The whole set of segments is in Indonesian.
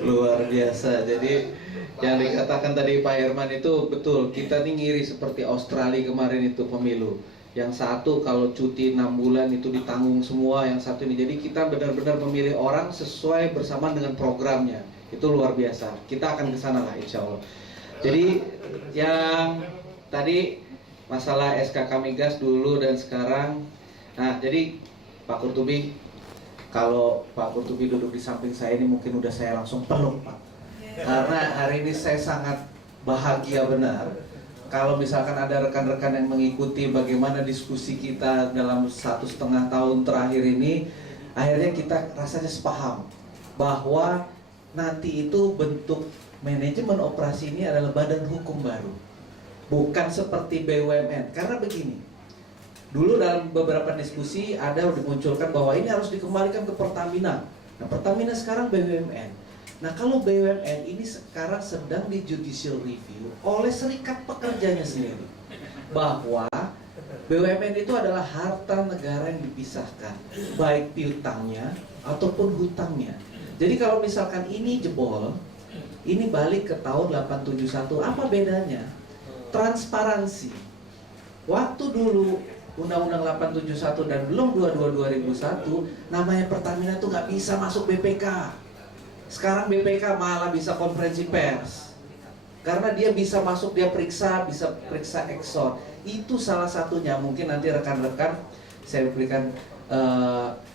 Luar biasa. Jadi yang dikatakan tadi Pak Herman itu betul. Kita nih ngiri seperti Australia kemarin itu pemilu. Yang satu kalau cuti 6 bulan itu ditanggung semua, yang satu ini. Jadi kita benar-benar memilih orang sesuai bersama dengan programnya. Itu luar biasa. Kita akan ke sana lah insya Allah. Jadi yang tadi masalah SKK Migas dulu dan sekarang. Nah, jadi Pak Kurtubi, kalau Pak Kurtubi duduk di samping saya ini mungkin udah saya langsung peluk Pak. Karena hari ini saya sangat bahagia benar. Kalau misalkan ada rekan-rekan yang mengikuti bagaimana diskusi kita dalam 1,5 tahun terakhir ini, akhirnya kita rasanya sepaham bahwa nanti itu bentuk manajemen operasi ini adalah badan hukum baru, bukan seperti BUMN. Karena begini, dulu dalam beberapa diskusi ada dimunculkan bahwa ini harus dikembalikan ke Pertamina. Nah, Pertamina sekarang BUMN. Nah, kalau BUMN ini sekarang sedang di judicial review oleh serikat pekerjanya sendiri, bahwa BUMN itu adalah harta negara yang dipisahkan, baik piutangnya ataupun hutangnya. Jadi kalau misalkan ini jebol, ini balik ke tahun 871, apa bedanya? Transparansi. Waktu dulu Undang-Undang 871 dan belum 22/2001, namanya Pertamina tuh nggak bisa masuk BPK. Sekarang BPK malah bisa konferensi pers, karena dia bisa masuk, dia bisa periksa ekspor. Itu salah satunya. Mungkin nanti rekan-rekan saya berikan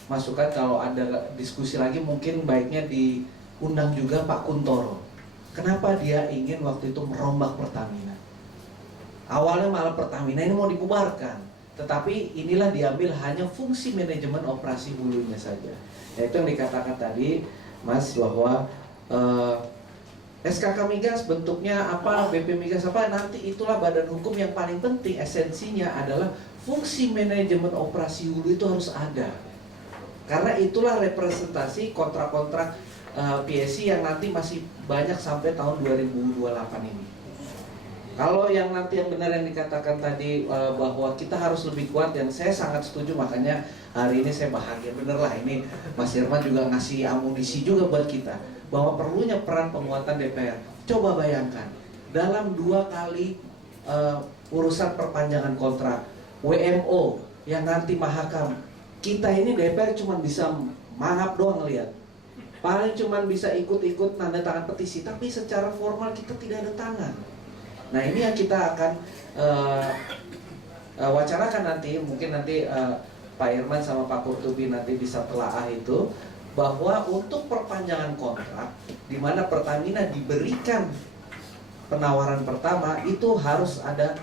masukan kalau ada diskusi lagi, mungkin baiknya diundang juga Pak Kuntoro. Kenapa dia ingin waktu itu merombak Pertamina? Awalnya malah Pertamina ini mau dibubarkan, tetapi inilah diambil hanya fungsi manajemen operasi hulunya saja. Yaitu yang dikatakan tadi Mas, bahwa SKK Migas bentuknya apa, BP Migas apa, nanti itulah badan hukum. Yang paling penting esensinya adalah fungsi manajemen operasi hulu itu harus ada, karena itulah representasi kontrak-kontrak PSC yang nanti masih banyak sampai tahun 2028 ini. Kalau yang nanti yang benar yang dikatakan tadi bahwa kita harus lebih kuat, yang saya sangat setuju. Makanya hari ini saya bahagia bener lah, ini Mas Herman juga ngasih amunisi juga buat kita bahwa perlunya peran penguatan DPR. Coba bayangkan, dalam 2 kali urusan perpanjangan kontrak WMO yang nanti Mahakam, kita ini DPR cuma bisa mangap doang ngeliat, paling cuma bisa ikut-ikut tanda tangan petisi, tapi secara formal kita tidak ada tangan. Nah, ini yang kita akan wacanakan nanti. Mungkin nanti Pak Herman sama Pak Kurtubi nanti bisa telaah itu, bahwa untuk perpanjangan kontrak di mana Pertamina diberikan penawaran pertama, itu harus ada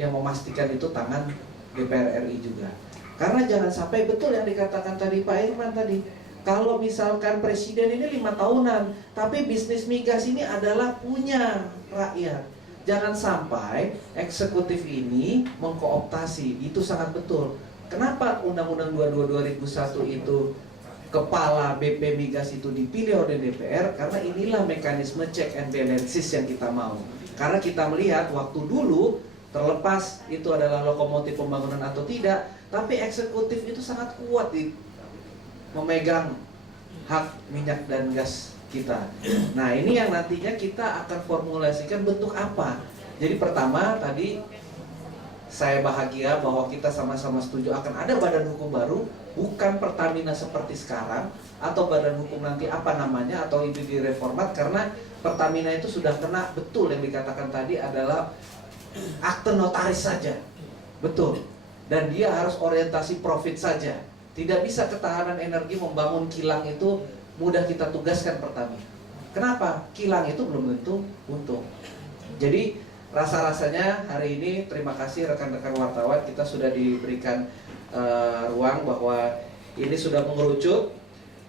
yang memastikan itu tangan DPR RI juga. Karena jangan sampai betul yang dikatakan tadi Pak Herman tadi, kalau misalkan presiden ini 5 tahunan, tapi bisnis migas ini adalah punya rakyat. Jangan sampai eksekutif ini mengkooptasi. Itu sangat betul. Kenapa Undang-Undang 22/2001 itu kepala BP Migas itu dipilih oleh DPR? Karena inilah mekanisme check and balances yang kita mau. Karena kita melihat waktu dulu, terlepas itu adalah lokomotif pembangunan atau tidak, tapi eksekutif itu sangat kuat di memegang hak minyak dan gas kita. Nah, ini yang nantinya kita akan formulasikan bentuk apa. Jadi pertama tadi saya bahagia bahwa kita sama-sama setuju akan ada badan hukum baru, bukan Pertamina seperti sekarang, atau badan hukum nanti apa namanya, atau itu direformat. Karena Pertamina itu sudah kena, betul yang dikatakan tadi adalah akte notaris saja, betul. Dan dia harus orientasi profit saja. Tidak bisa ketahanan energi, membangun kilang itu mudah kita tugaskan Pertamina. Kenapa? Kilang itu belum tentu untung. Jadi rasa-rasanya hari ini terima kasih rekan-rekan wartawan, kita sudah diberikan ruang bahwa ini sudah mengerucut,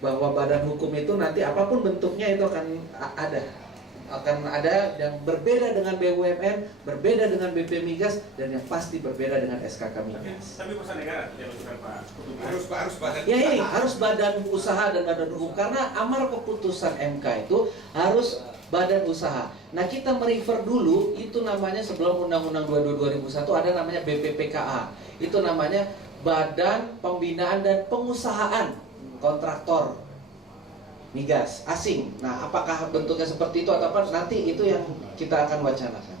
bahwa badan hukum itu nanti apapun bentuknya itu akan ada yang berbeda dengan BUMN, berbeda dengan BP Migas, dan yang pasti berbeda dengan SKK Migas. Tapi perusahaan negara yang bukan Pak Kurtubi. Harus badan. Ya, ini harus badan usaha dan badan hukum, karena amar keputusan MK itu harus badan usaha. Nah, kita merefer dulu, itu namanya sebelum Undang-Undang 22/2001 ada namanya BPPKA. Itu namanya Badan Pembinaan dan Pengusahaan Kontraktor. migas asing. Nah, apakah bentuknya seperti itu atau apa? Nanti itu yang kita akan wacanakan.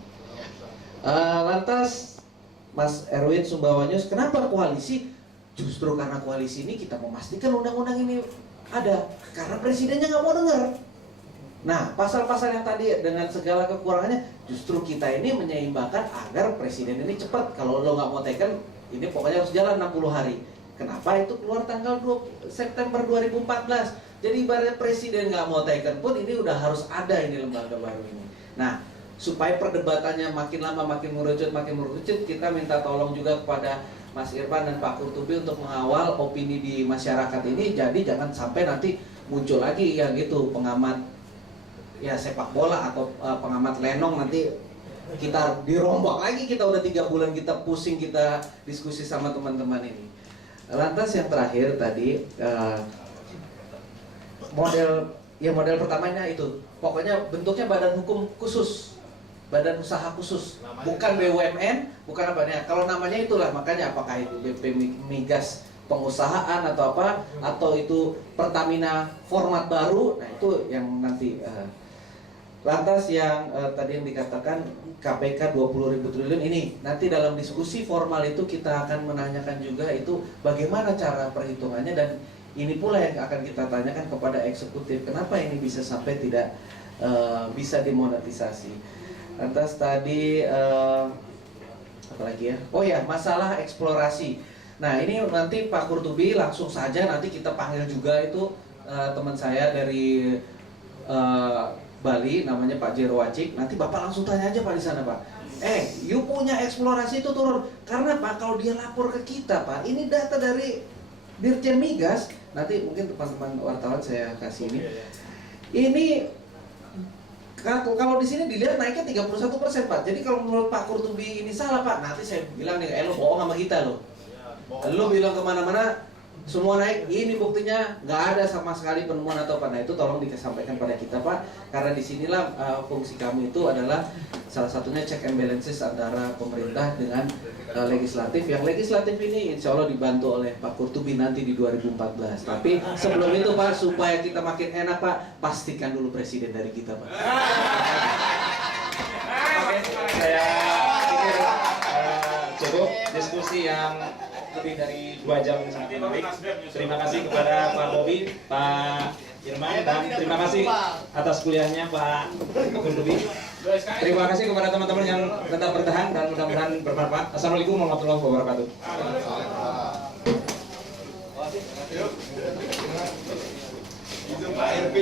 Lantas Mas Erwin Sumbawanyus, kenapa koalisi? Justru karena koalisi ini kita memastikan undang-undang ini ada, karena presidennya nggak mau dengar. Nah, pasal-pasal yang tadi dengan segala kekurangannya, justru kita ini menyeimbangkan agar presiden ini cepat. Kalau lo nggak mau teken, ini pokoknya harus jalan 60 hari. Kenapa itu keluar tanggal 2 September 2014? Jadi ibaratnya presiden nggak mau teken pun ini udah harus ada ini lembaga baru ini. Nah, supaya perdebatannya makin lama makin mengerucut, kita minta tolong juga kepada Mas Irfan dan Pak Kurtubi untuk mengawal opini di masyarakat ini. Jadi jangan sampai nanti muncul lagi ya gitu pengamat ya sepak bola atau pengamat lenong, nanti kita dirombak lagi, kita udah 3 bulan kita pusing, kita diskusi sama teman-teman ini. Lantas yang terakhir tadi model pertamanya itu pokoknya bentuknya badan hukum khusus, badan usaha khusus, bukan BUMN, bukan apa nih. Kalau namanya itulah, makanya apakah itu BP Migas pengusahaan atau apa, atau itu Pertamina format baru, nah itu yang nanti. Lantas yang tadi yang dikatakan KPK 20.000 triliun ini, nanti dalam diskusi formal itu kita akan menanyakan juga itu bagaimana cara perhitungannya, dan ini pula yang akan kita tanyakan kepada eksekutif, kenapa ini bisa sampai tidak bisa dimonetisasi. Lantas tadi apa lagi ya? Oh ya, masalah eksplorasi. Nah, ini nanti Pak Kurtubi langsung saja nanti kita panggil juga itu teman saya dari Bali, namanya Pak Jerwacik. Nanti Bapak langsung tanya aja Pak di sana, Pak. You punya eksplorasi itu turun. Karena Pak, kalau dia lapor ke kita, Pak, ini data dari Dirjen Migas. Nanti mungkin teman-teman wartawan saya kasih ini. Ini kalau di sini dilihat naiknya 31%, Pak. Jadi kalau menurut Pak Kurtubi ini salah, Pak, nanti saya bilang nih, lo bohong sama kita lo. Lo bilang kemana-mana semua naik, ini buktinya nggak ada sama sekali penemuan atau apa. Nah, itu tolong disampaikan pada kita, Pak, karena disinilah fungsi kami itu adalah salah satunya check and balances antara pemerintah dengan legislatif. Yang legislatif ini insya Allah dibantu oleh Pak Kurtubi nanti di 2014. Tapi sebelum itu, Pak, supaya kita makin enak, Pak, pastikan dulu presiden dari kita, Pak. Oke, saya pikir cukup diskusi yang lebih dari 2 jam sangat menarik. Terima kasih kepada Pak Bobi, Pak Irman, dan terima kasih atas kuliahnya Pak Kurtubi. Terima kasih kepada teman-teman yang tetap bertahan dan mudah-mudahan bermanfaat. Assalamualaikum warahmatullahi wabarakatuh. Pak RP.